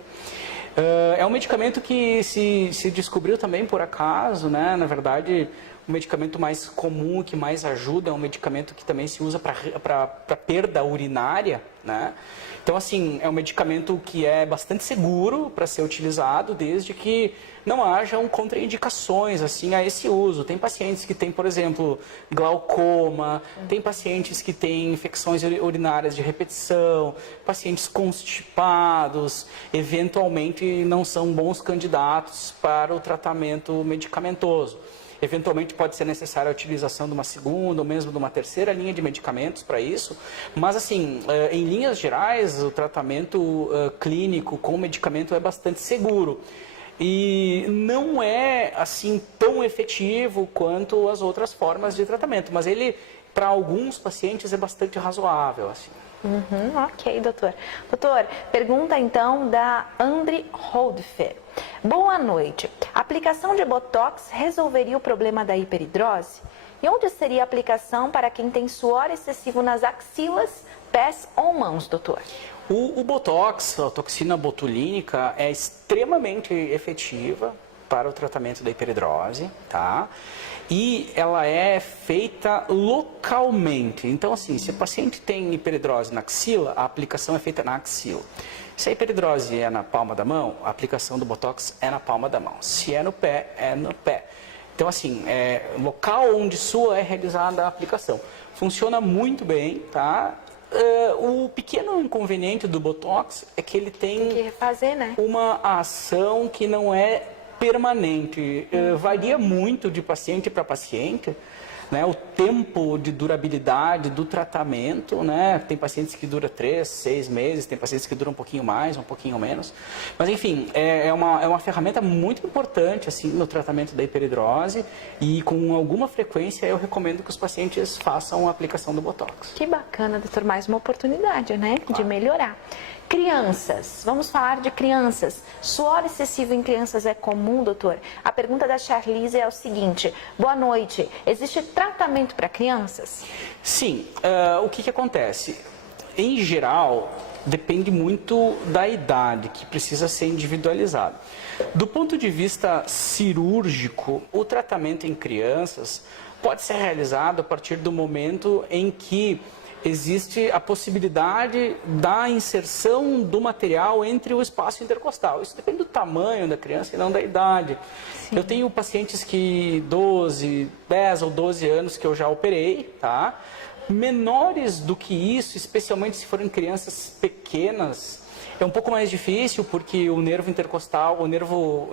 É um medicamento que se descobriu também por acaso, né? Na verdade, o medicamento mais comum, que mais ajuda, é um medicamento que também se usa para perda urinária, né? Então, assim, é um medicamento que é bastante seguro para ser utilizado, desde que não hajam contraindicações, assim, a esse uso. Tem pacientes que têm, por exemplo, glaucoma, tem pacientes que têm infecções urinárias de repetição, pacientes constipados, eventualmente não são bons candidatos para o tratamento medicamentoso. Eventualmente pode ser necessária a utilização de uma segunda ou mesmo de uma terceira linha de medicamentos para isso, mas assim, em linhas gerais, o tratamento clínico com medicamento é bastante seguro e não é assim tão efetivo quanto as outras formas de tratamento, mas ele para alguns pacientes é bastante razoável, assim. Ok, doutor. Doutor, pergunta então da Andri Holdfer. Boa noite. A aplicação de Botox resolveria o problema da hiperidrose? E onde seria a aplicação para quem tem suor excessivo nas axilas, pés ou mãos, doutor? O Botox, a toxina botulínica, é extremamente efetiva para o tratamento da hiperidrose, tá? E ela é feita localmente. Então, assim, se o paciente tem hiperidrose na axila, a aplicação é feita na axila. Se a hiperidrose é na palma da mão, a aplicação do Botox é na palma da mão. Se é no pé, é no pé. Então, assim, é local onde sua é realizada a aplicação. Funciona muito bem, tá? O pequeno inconveniente do Botox é que ele tem que refazer, né? Uma ação que não é permanente. Varia muito de paciente para paciente, né? O tempo de durabilidade do tratamento, né? Tem pacientes que duram 3, 6 meses, tem pacientes que duram um pouquinho mais, um pouquinho menos. Mas, enfim, é uma ferramenta muito importante assim, no tratamento da hiperidrose e com alguma frequência eu recomendo que os pacientes façam a aplicação do Botox. Que bacana, doutor. Mais uma oportunidade, né? Claro. De melhorar. Crianças, vamos falar de crianças. Suor excessivo em crianças é comum, doutor? A pergunta da Charlize é o seguinte: boa noite, existe tratamento para crianças? Sim, o que acontece? Em geral, depende muito da idade, que precisa ser individualizado. Do ponto de vista cirúrgico, o tratamento em crianças pode ser realizado a partir do momento em que existe a possibilidade da inserção do material entre o espaço intercostal. Isso depende do tamanho da criança e não da idade. Sim. Eu tenho pacientes que 10 ou 12 anos que eu já operei, tá? Menores do que isso, especialmente se forem crianças pequenas, é um pouco mais difícil porque o nervo intercostal, o nervo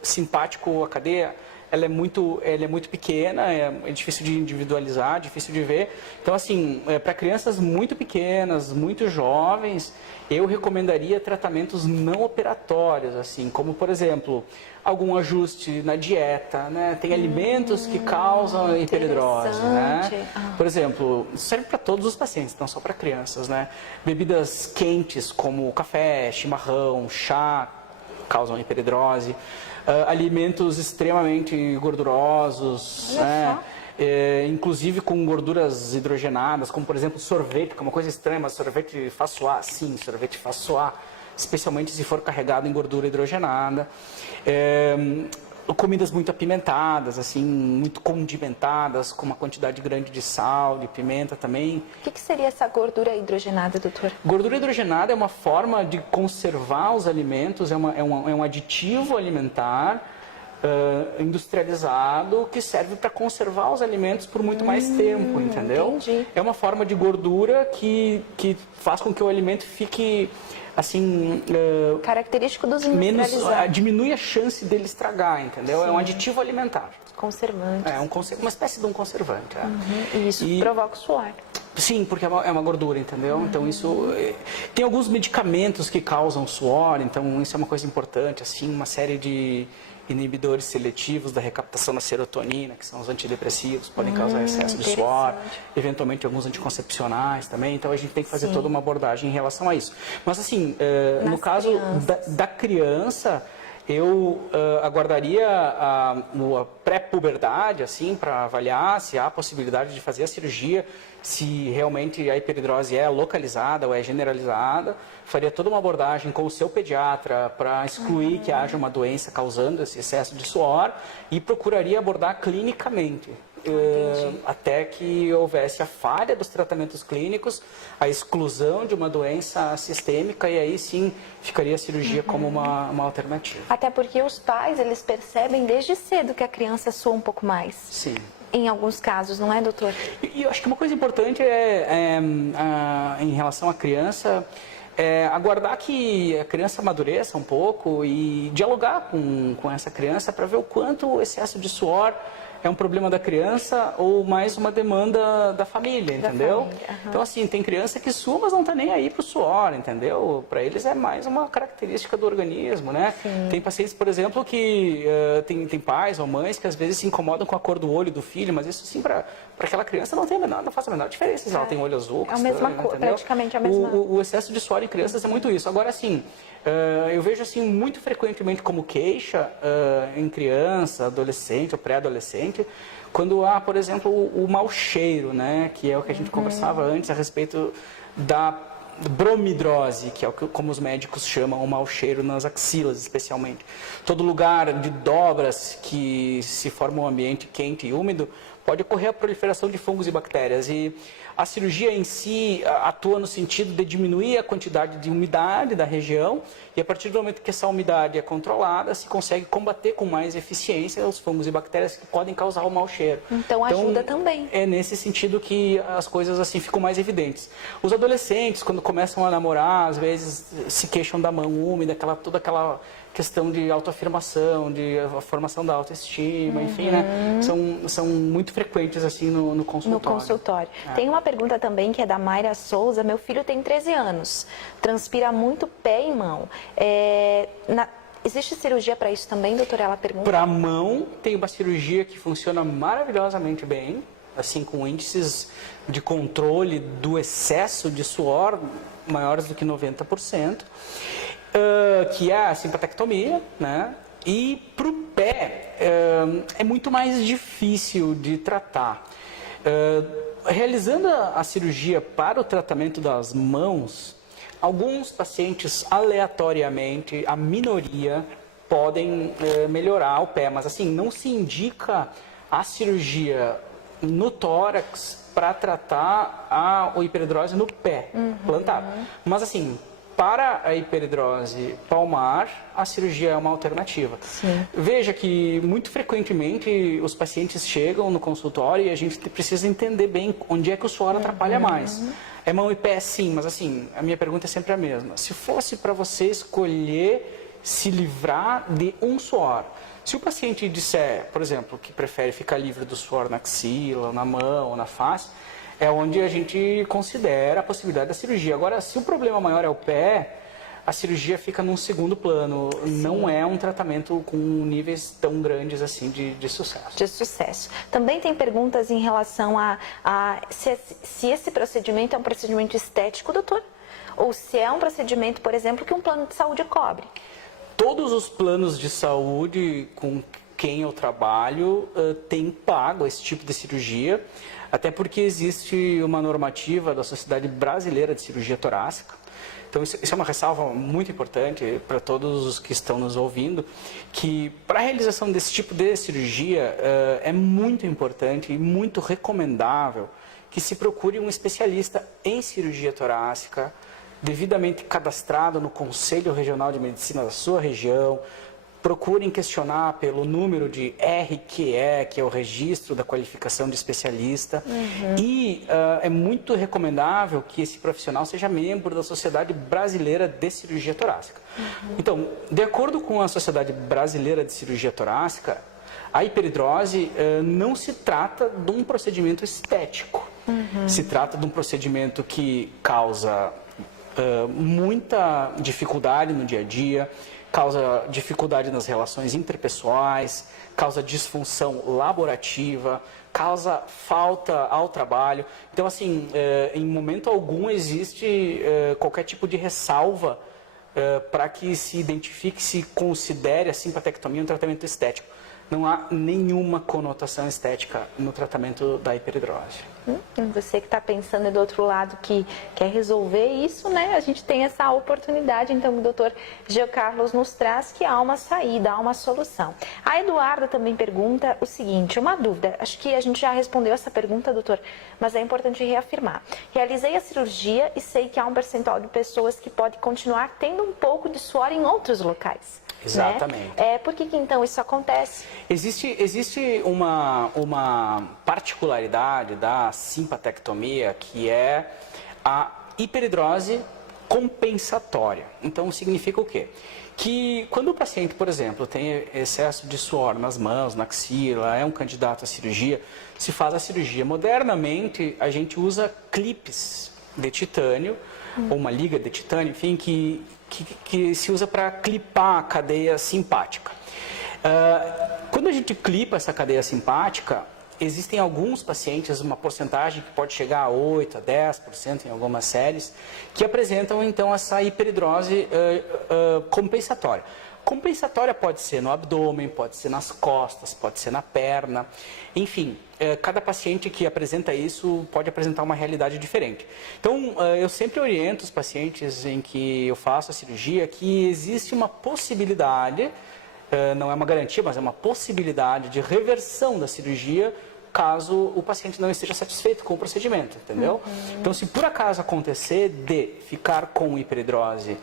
simpático, a cadeia, ela é muito pequena, é difícil de individualizar, difícil de ver. Então, assim, para crianças muito pequenas, muito jovens, eu recomendaria tratamentos não operatórios, assim, como, por exemplo, algum ajuste na dieta, né? Tem alimentos que causam hiperidrose, né? Por exemplo, isso serve para todos os pacientes, não só para crianças, né? Bebidas quentes, como café, chimarrão, chá, causam hiperidrose. Alimentos extremamente gordurosos, né? Inclusive com gorduras hidrogenadas, como por exemplo sorvete, que é uma coisa estranha, mas sorvete Fassoir, sim, sorvete Fassoir, especialmente se for carregado em gordura hidrogenada. Comidas muito apimentadas, assim, muito condimentadas, com uma quantidade grande de sal, de pimenta também. O que seria essa gordura hidrogenada, doutor? Gordura hidrogenada é uma forma de conservar os alimentos, é um aditivo alimentar industrializado que serve para conservar os alimentos por muito mais tempo, entendeu? Entendi. É uma forma de gordura que faz com que o alimento fique assim Característico dos menos, industrializados. diminui a chance dele estragar, entendeu? Sim. É um aditivo alimentar. Conservantes. Uma espécie de um conservante. E isso provoca o suor. Sim, porque é uma gordura, entendeu? Então isso tem alguns medicamentos que causam suor, então isso é uma coisa importante, assim, uma série de inibidores seletivos da recaptação da serotonina, que são os antidepressivos, podem causar excesso de suor, eventualmente alguns anticoncepcionais também, então a gente tem que fazer toda uma abordagem em relação a isso. Mas assim, no caso da criança, eu aguardaria a pré-puberdade, assim, para avaliar se há a possibilidade de fazer a cirurgia, se realmente a hiperidrose é localizada ou é generalizada. Faria toda uma abordagem com o seu pediatra para excluir que haja uma doença causando esse excesso de suor e procuraria abordar clinicamente. Até que houvesse a falha dos tratamentos clínicos, a exclusão de uma doença sistêmica, e aí sim ficaria a cirurgia como uma alternativa. Até porque os pais, eles percebem desde cedo que a criança sua um pouco mais. Sim. Em alguns casos, não é, doutor? E eu acho que uma coisa importante em relação à criança, aguardar que a criança amadureça um pouco e dialogar com essa criança para ver o quanto o excesso de suor é um problema da criança ou mais uma demanda da família, entendeu? Então, assim, tem criança que sua, mas não está nem aí para o suor, entendeu? Para eles é mais uma característica do organismo, né? Sim. Tem pacientes, por exemplo, que tem pais ou mães que às vezes se incomodam com a cor do olho do filho, mas isso, assim, para aquela criança não faz a menor diferença se ela tem olho azul, É a mesma cor, praticamente a mesma. O excesso de suor em crianças é muito isso. Agora, assim, eu vejo assim muito frequentemente como queixa em criança, adolescente ou pré-adolescente, quando há, por exemplo, o mau cheiro, né, que é o que a gente conversava antes a respeito da bromidrose, que é como os médicos chamam o mau cheiro nas axilas, especialmente. Todo lugar de dobras que se forma um ambiente quente e úmido, pode ocorrer a proliferação de fungos e bactérias. E a cirurgia em si atua no sentido de diminuir a quantidade de umidade da região, e a partir do momento que essa umidade é controlada, se consegue combater com mais eficiência os fungos e bactérias que podem causar o mau cheiro. Então ajuda também. É nesse sentido que as coisas assim ficam mais evidentes. Os adolescentes, quando começam a namorar, às vezes se queixam da mão úmida, toda aquela questão de autoafirmação, de formação da autoestima, enfim, né? São muito frequentes assim no consultório. No consultório. Tem uma pergunta também que é da Mayra Souza. Meu filho tem 13 anos, transpira muito pé e mão. Existe cirurgia para isso também, doutora? Ela pergunta. Para a mão, tem uma cirurgia que funciona maravilhosamente bem, assim, com índices de controle do excesso de suor maiores do que 90%. Que é a simpatectomia, né? E para o pé é muito mais difícil de tratar. Realizando a cirurgia para o tratamento das mãos, alguns pacientes aleatoriamente, a minoria, podem melhorar o pé, mas assim, não se indica a cirurgia no tórax para tratar a hiperidrose no pé plantar. Mas assim, para a hiperidrose palmar, a cirurgia é uma alternativa. Sim. Veja que muito frequentemente os pacientes chegam no consultório e a gente precisa entender bem onde é que o suor atrapalha mais. É mão e pé, sim, mas assim, a minha pergunta é sempre a mesma. Se fosse para você escolher se livrar de um suor, se o paciente disser, por exemplo, que prefere ficar livre do suor na axila, ou na mão, ou na face, é onde a gente considera a possibilidade da cirurgia. Agora, se o problema maior é o pé, a cirurgia fica num segundo plano. Sim. Não é um tratamento com níveis tão grandes assim de sucesso. De sucesso. Também tem perguntas em relação a se esse procedimento é um procedimento estético, doutor? Ou se é um procedimento, por exemplo, que um plano de saúde cobre? Todos os planos de saúde com quem eu trabalho têm pago esse tipo de cirurgia, até porque existe uma normativa da Sociedade Brasileira de Cirurgia Torácica. Então, isso é uma ressalva muito importante para todos os que estão nos ouvindo, que para a realização desse tipo de cirurgia é muito importante e muito recomendável que se procure um especialista em cirurgia torácica, devidamente cadastrado no Conselho Regional de Medicina da sua região, procurem questionar pelo número de RQE, que é o Registro da Qualificação de Especialista. E é muito recomendável que esse profissional seja membro da Sociedade Brasileira de Cirurgia Torácica. Então, de acordo com a Sociedade Brasileira de Cirurgia Torácica, a hiperidrose não se trata de um procedimento estético. Se trata de um procedimento que causa muita dificuldade no dia a dia, causa dificuldade nas relações interpessoais, causa disfunção laborativa, causa falta ao trabalho. Então, assim, em momento algum existe qualquer tipo de ressalva para que se identifique, se considere a simpatectomia um tratamento estético. Não há nenhuma conotação estética no tratamento da hiperidrose. Você que está pensando do outro lado que quer resolver isso, né? A gente tem essa oportunidade, então o doutor Geocarlos nos traz que há uma saída, há uma solução. A Eduarda também pergunta o seguinte, uma dúvida, acho que a gente já respondeu essa pergunta, doutor, mas é importante reafirmar. Realizei a cirurgia e sei que há um percentual de pessoas que pode continuar tendo um pouco de suor em outros locais. Exatamente. Né? Por que então isso acontece? Existe uma particularidade da simpatectomia que é a hiperidrose compensatória. Então significa o quê? Que quando o paciente, por exemplo, tem excesso de suor nas mãos, na axila, é um candidato à cirurgia, se faz a cirurgia. Modernamente a gente usa clipes de titânio, ou uma liga de titânio, enfim, que se usa para clipar a cadeia simpática. Quando a gente clipa essa cadeia simpática, existem alguns pacientes, uma porcentagem que pode chegar a 8% a 10% em algumas séries, que apresentam então essa hiperidrose compensatória. Compensatória pode ser no abdômen, pode ser nas costas, pode ser na perna, enfim, cada paciente que apresenta isso pode apresentar uma realidade diferente. Então, eu sempre oriento os pacientes em que eu faço a cirurgia que existe uma possibilidade, não é uma garantia, mas é uma possibilidade de reversão da cirurgia caso o paciente não esteja satisfeito com o procedimento, entendeu? Então, se por acaso acontecer de ficar com hiperidrose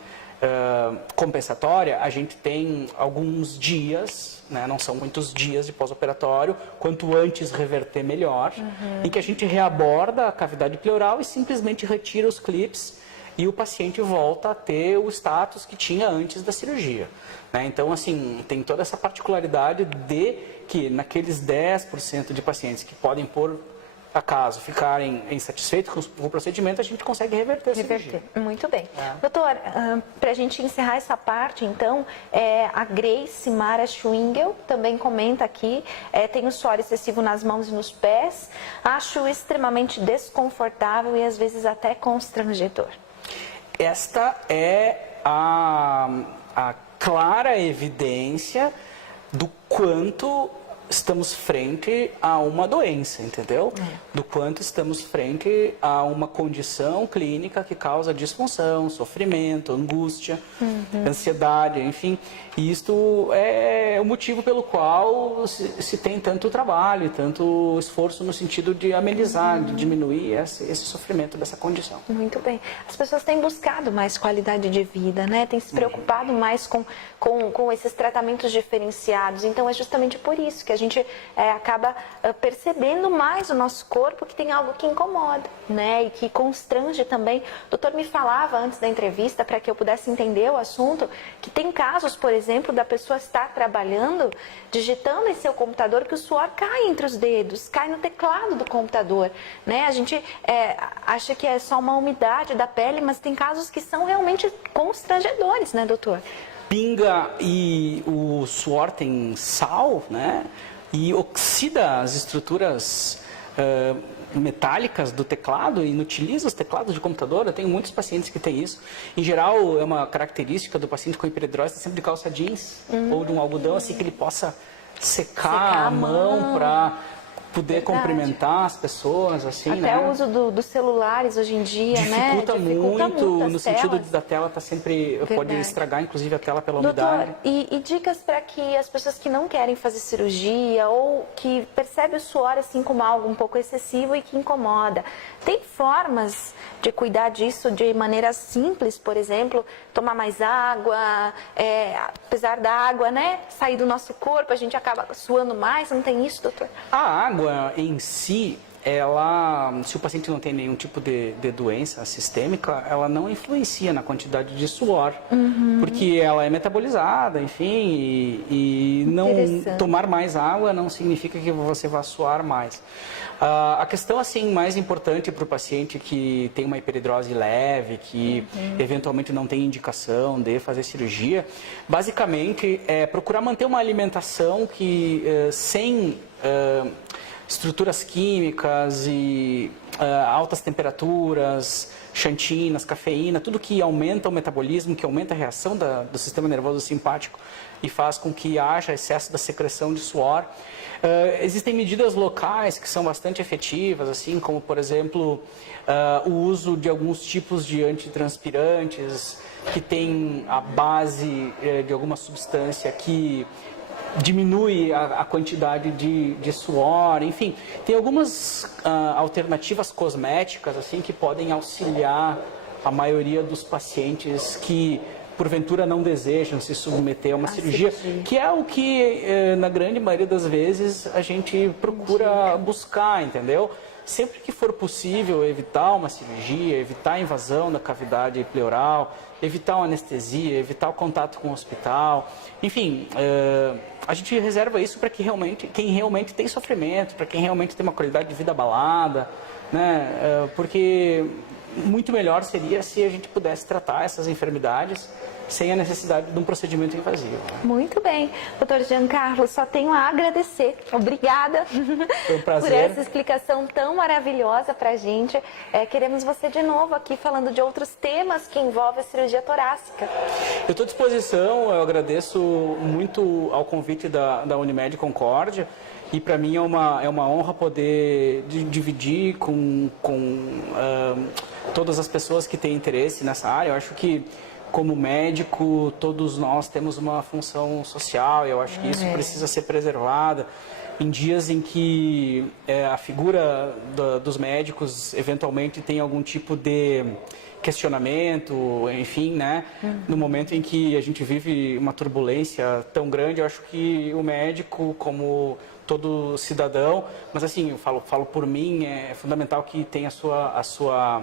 compensatória, a gente tem alguns dias, né, não são muitos dias de pós-operatório, quanto antes reverter melhor, em que a gente reaborda a cavidade pleural e simplesmente retira os clips e o paciente volta a ter o status que tinha antes da cirurgia. Né? Então, assim, tem toda essa particularidade de que naqueles 10% de pacientes que podem, por acaso, ficarem insatisfeitos com o procedimento, a gente consegue reverter a cirurgia. Muito bem. Doutor, para a gente encerrar essa parte, então, a Grace Mara Schwingel também comenta aqui, tem o suor excessivo nas mãos e nos pés, acho extremamente desconfortável e às vezes até constrangedor. Esta é a clara evidência do quanto estamos frente a uma doença, entendeu? Do quanto estamos frente a uma condição clínica que causa disfunção, sofrimento, angústia, ansiedade, enfim. E isto é o motivo pelo qual se tem tanto trabalho e tanto esforço no sentido de amenizar, de diminuir esse sofrimento dessa condição. Muito bem. As pessoas têm buscado mais qualidade de vida, né? Têm se preocupado mais com esses tratamentos diferenciados. Então, é justamente por isso que a gente acaba percebendo mais o nosso corpo que tem algo que incomoda, né? E que constrange também. O doutor me falava antes da entrevista, para que eu pudesse entender o assunto, que tem casos, por exemplo, da pessoa estar trabalhando, digitando em seu computador, que o suor cai entre os dedos, cai no teclado do computador, né? A gente acha que é só uma umidade da pele, mas tem casos que são realmente constrangedores, né, doutor? Pinga e o suor tem sal, né? E oxida as estruturas metálicas do teclado e inutiliza os teclados de computador. Eu tenho muitos pacientes que têm isso. Em geral, é uma característica do paciente com hiperidrose, sempre de calça jeans ou de um algodão, assim que ele possa secar a mão para poder cumprimentar as pessoas, assim, até né? o uso dos celulares hoje em dia, Dificulta muito no sentido da tela tá sempre, Verdade. pode estragar inclusive a tela pela Doutor, umidade. e dicas para que as pessoas que não querem fazer cirurgia ou que percebem o suor assim como algo um pouco excessivo e que incomoda. Tem formas de cuidar disso de maneira simples, por exemplo, tomar mais água, apesar da água, né, sair do nosso corpo, a gente acaba suando mais, não tem isso, doutor? A água em si, ela, se o paciente não tem nenhum tipo de doença sistêmica, ela não influencia na quantidade de suor, porque ela é metabolizada, enfim, e não tomar mais água não significa que você vá suar mais. A questão assim mais importante para o paciente que tem uma hiperidrose leve, que eventualmente não tem indicação de fazer cirurgia, basicamente é procurar manter uma alimentação que sem estruturas químicas e altas temperaturas, xantinas, cafeína, tudo que aumenta o metabolismo, que aumenta a reação do sistema nervoso simpático e faz com que haja excesso da secreção de suor. Existem medidas locais que são bastante efetivas, assim como, por exemplo, o uso de alguns tipos de antitranspirantes que tem a base de alguma substância que diminui a quantidade de suor, enfim, tem algumas alternativas cosméticas assim que podem auxiliar a maioria dos pacientes que porventura não desejam se submeter a uma cirurgia, que é o que na grande maioria das vezes a gente procura buscar, entendeu? Sempre que for possível evitar uma cirurgia, evitar a invasão da cavidade pleural, evitar uma anestesia, evitar o contato com o hospital, enfim, a gente reserva isso para quem realmente tem sofrimento, para quem realmente tem uma qualidade de vida abalada, né? Porque muito melhor seria se a gente pudesse tratar essas enfermidades sem a necessidade de um procedimento invasivo. Muito bem. Doutor Giancarlo, só tenho a agradecer. Obrigada Foi um prazer. por essa explicação tão maravilhosa para a gente. Queremos você de novo aqui falando de outros temas que envolvem a cirurgia torácica. Eu estou à disposição, eu agradeço muito ao convite da Unimed Concórdia. E para mim é uma honra poder dividir com todas as pessoas que têm interesse nessa área. Eu acho que, como médico, todos nós temos uma função social, eu acho que isso precisa ser preservada. Em dias em que a figura dos médicos eventualmente tem algum tipo de questionamento, enfim, né? No momento em que a gente vive uma turbulência tão grande, eu acho que o médico, como todo cidadão, mas assim, eu falo por mim, é fundamental que tenha a sua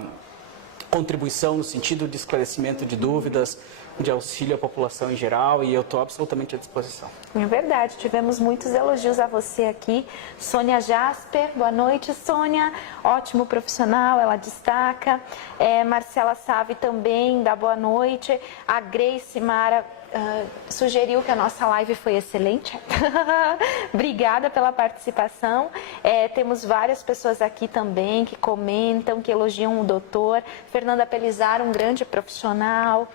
contribuição no sentido de esclarecimento de dúvidas, de auxílio à população em geral, e eu estou absolutamente à disposição. É verdade, tivemos muitos elogios a você aqui. Sônia Jasper, boa noite, Sônia, ótimo profissional, ela destaca. Marcela Save também, dá boa noite. A Grace Mara sugeriu que a nossa live foi excelente. Obrigada pela participação. Temos várias pessoas aqui também que comentam, que elogiam o doutor. Fernanda Pelizar, um grande profissional.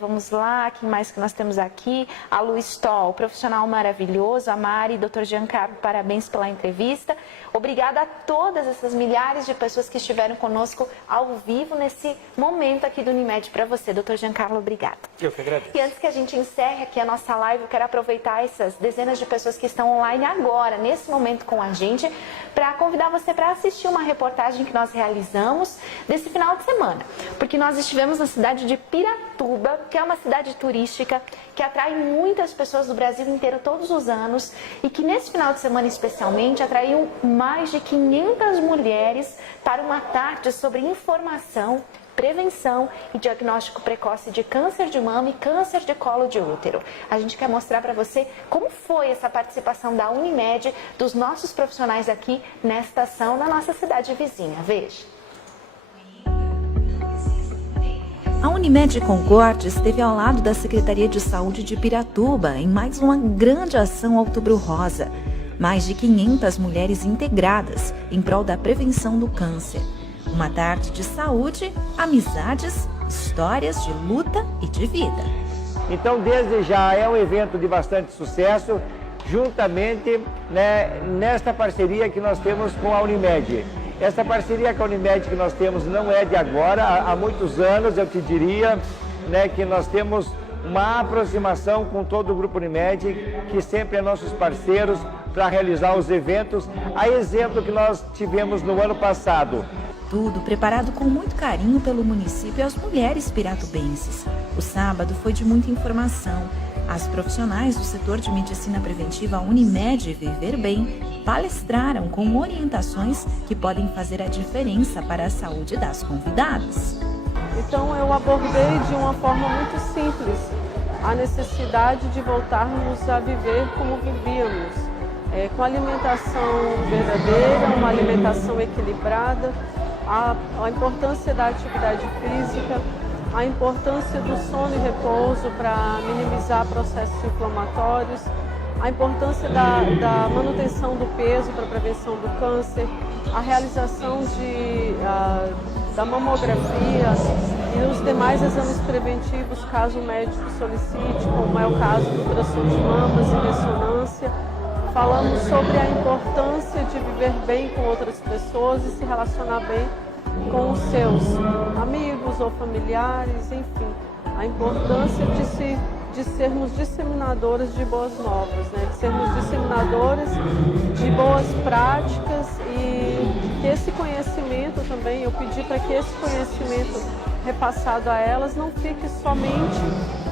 Vamos lá, quem mais que nós temos aqui? A Lu Stoll, profissional maravilhoso. A Mari, doutor Giancarlo, parabéns pela entrevista. Obrigada a todas essas milhares de pessoas que estiveram conosco ao vivo nesse momento aqui do Unimed para você. Doutor Giancarlo, obrigada. Eu que agradeço. E antes que a gente encerre aqui a nossa live, eu quero aproveitar essas dezenas de pessoas que estão online agora, nesse momento com a gente, para convidar você para assistir uma reportagem que nós realizamos desse final de semana. Porque nós estivemos na cidade de Piratuba, que é uma cidade turística que atrai muitas pessoas do Brasil inteiro todos os anos e que nesse final de semana especialmente atraiu mais de 500 mulheres para uma tarde sobre informação, prevenção e diagnóstico precoce de câncer de mama e câncer de colo de útero. A gente quer mostrar para você como foi essa participação da Unimed, dos nossos profissionais aqui nesta ação na nossa cidade vizinha. Veja. A Unimed Concórdia esteve ao lado da Secretaria de Saúde de Piratuba em mais uma grande ação Outubro Rosa. Mais de 500 mulheres integradas em prol da prevenção do câncer. Uma tarde de saúde, amizades, histórias de luta e de vida. Então, desde já é um evento de bastante sucesso juntamente, né, nesta parceria que nós temos com a Unimed. Essa parceria com a Unimed que nós temos não é de agora, há muitos anos eu te diria, né, que nós temos uma aproximação com todo o Grupo Unimed, que sempre é nossos parceiros para realizar os eventos, a exemplo que nós tivemos no ano passado. Tudo preparado com muito carinho pelo município e as mulheres piratubenses. O sábado foi de muita informação. As profissionais do setor de medicina preventiva Unimed Viver Bem palestraram com orientações que podem fazer a diferença para a saúde das convidadas. Então eu abordei de uma forma muito simples a necessidade de voltarmos a viver como vivíamos, com alimentação verdadeira, uma alimentação equilibrada, a importância da atividade física, a importância do sono e repouso para minimizar processos inflamatórios, a importância da manutenção do peso para prevenção do câncer, a realização da mamografia e os demais exames preventivos, caso o médico solicite, como é o caso do ultrassom de mamas e ressonância. Falamos sobre a importância de viver bem com outras pessoas e se relacionar bem com os seus amigos ou familiares, enfim. A importância de sermos disseminadores de boas novas, né? De sermos disseminadores de boas práticas e que esse conhecimento também, eu pedi para que esse conhecimento repassado a elas não fique somente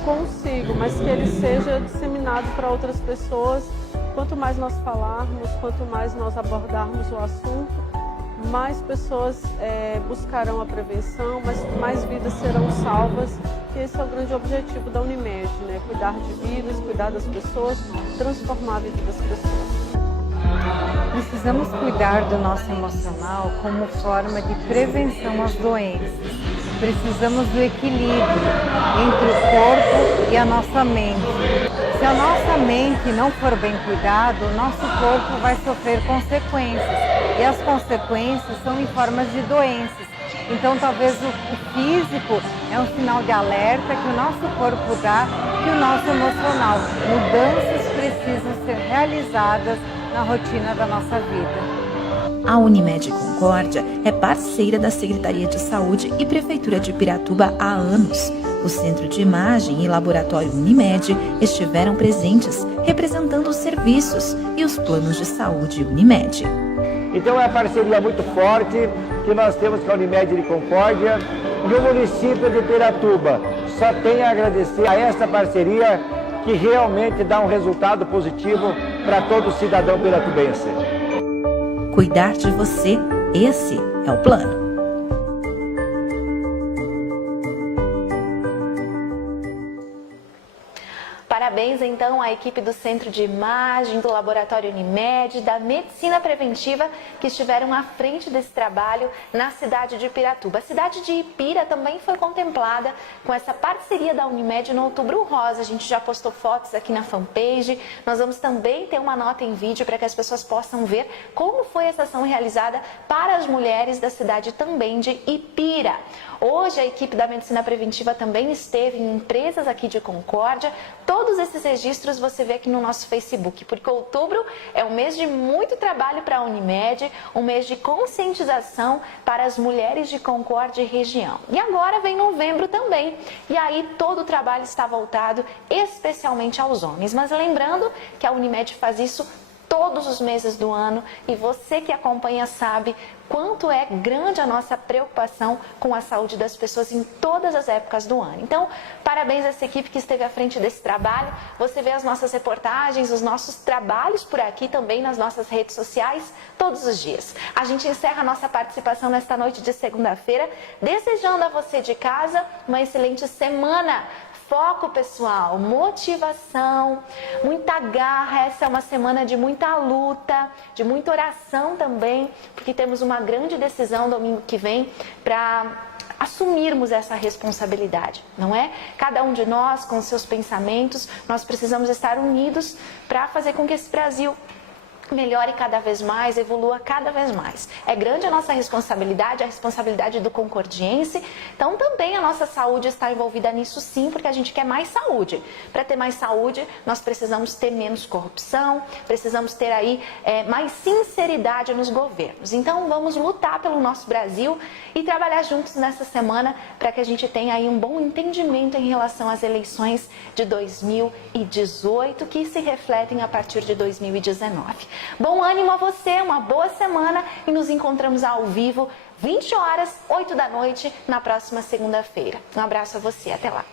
consigo, mas que ele seja disseminado para outras pessoas. Quanto mais nós falarmos, quanto mais nós abordarmos o assunto, mais pessoas buscarão a prevenção, mais vidas serão salvas, que esse é o grande objetivo da Unimed, né? Cuidar de vidas, cuidar das pessoas, transformar a vida das pessoas. Precisamos cuidar do nosso emocional como forma de prevenção às doenças. Precisamos do equilíbrio entre o corpo e a nossa mente. Se a nossa mente não for bem cuidada, o nosso corpo vai sofrer consequências. E as consequências são em formas de doenças. Então talvez o físico é um sinal de alerta que o nosso corpo dá, que o nosso emocional. Mudanças precisam ser realizadas na rotina da nossa vida. A Unimed Concórdia é parceira da Secretaria de Saúde e Prefeitura de Piratuba há anos. O Centro de Imagem e Laboratório Unimed estiveram presentes, representando os serviços e os planos de saúde Unimed. Então é uma parceria muito forte que nós temos com a Unimed de Concórdia e o município de Piratuba. Só tenho a agradecer a esta parceria que realmente dá um resultado positivo para todo cidadão piratubense. Cuidar de você, esse é o plano. Parabéns, então, à equipe do Centro de Imagem, do Laboratório Unimed, da Medicina Preventiva, que estiveram à frente desse trabalho na cidade de Piratuba. A cidade de Ipira também foi contemplada com essa parceria da Unimed no Outubro Rosa. A gente já postou fotos aqui na fanpage. Nós vamos também ter uma nota em vídeo para que as pessoas possam ver como foi essa ação realizada para as mulheres da cidade também de Ipira. Hoje a equipe da Medicina Preventiva também esteve em empresas aqui de Concórdia. Todos esses registros você vê aqui no nosso Facebook, porque outubro é um mês de muito trabalho para a Unimed, um mês de conscientização para as mulheres de Concórdia e região. E agora vem novembro também, e aí todo o trabalho está voltado especialmente aos homens. Mas lembrando que a Unimed faz isso todos os meses do ano e você que acompanha sabe quanto é grande a nossa preocupação com a saúde das pessoas em todas as épocas do ano. Então, parabéns a essa equipe que esteve à frente desse trabalho. Você vê as nossas reportagens, os nossos trabalhos por aqui também nas nossas redes sociais todos os dias. A gente encerra a nossa participação nesta noite de segunda-feira, desejando a você de casa uma excelente semana. Foco, pessoal, motivação, muita garra. Essa é uma semana de muita luta, de muita oração também, porque temos uma grande decisão domingo que vem para assumirmos essa responsabilidade, não é? Cada um de nós, com seus pensamentos, nós precisamos estar unidos para fazer com que esse Brasil melhore cada vez mais, evolua cada vez mais. É grande a nossa responsabilidade, a responsabilidade do concordiense, então também a nossa saúde está envolvida nisso sim, porque a gente quer mais saúde. Para ter mais saúde, nós precisamos ter menos corrupção, precisamos ter aí mais sinceridade nos governos. Então vamos lutar pelo nosso Brasil e trabalhar juntos nessa semana para que a gente tenha aí um bom entendimento em relação às eleições de 2018, que se refletem a partir de 2019. Bom ânimo a você, uma boa semana e nos encontramos ao vivo, 20 horas, 8 da noite, na próxima segunda-feira. Um abraço a você, até lá.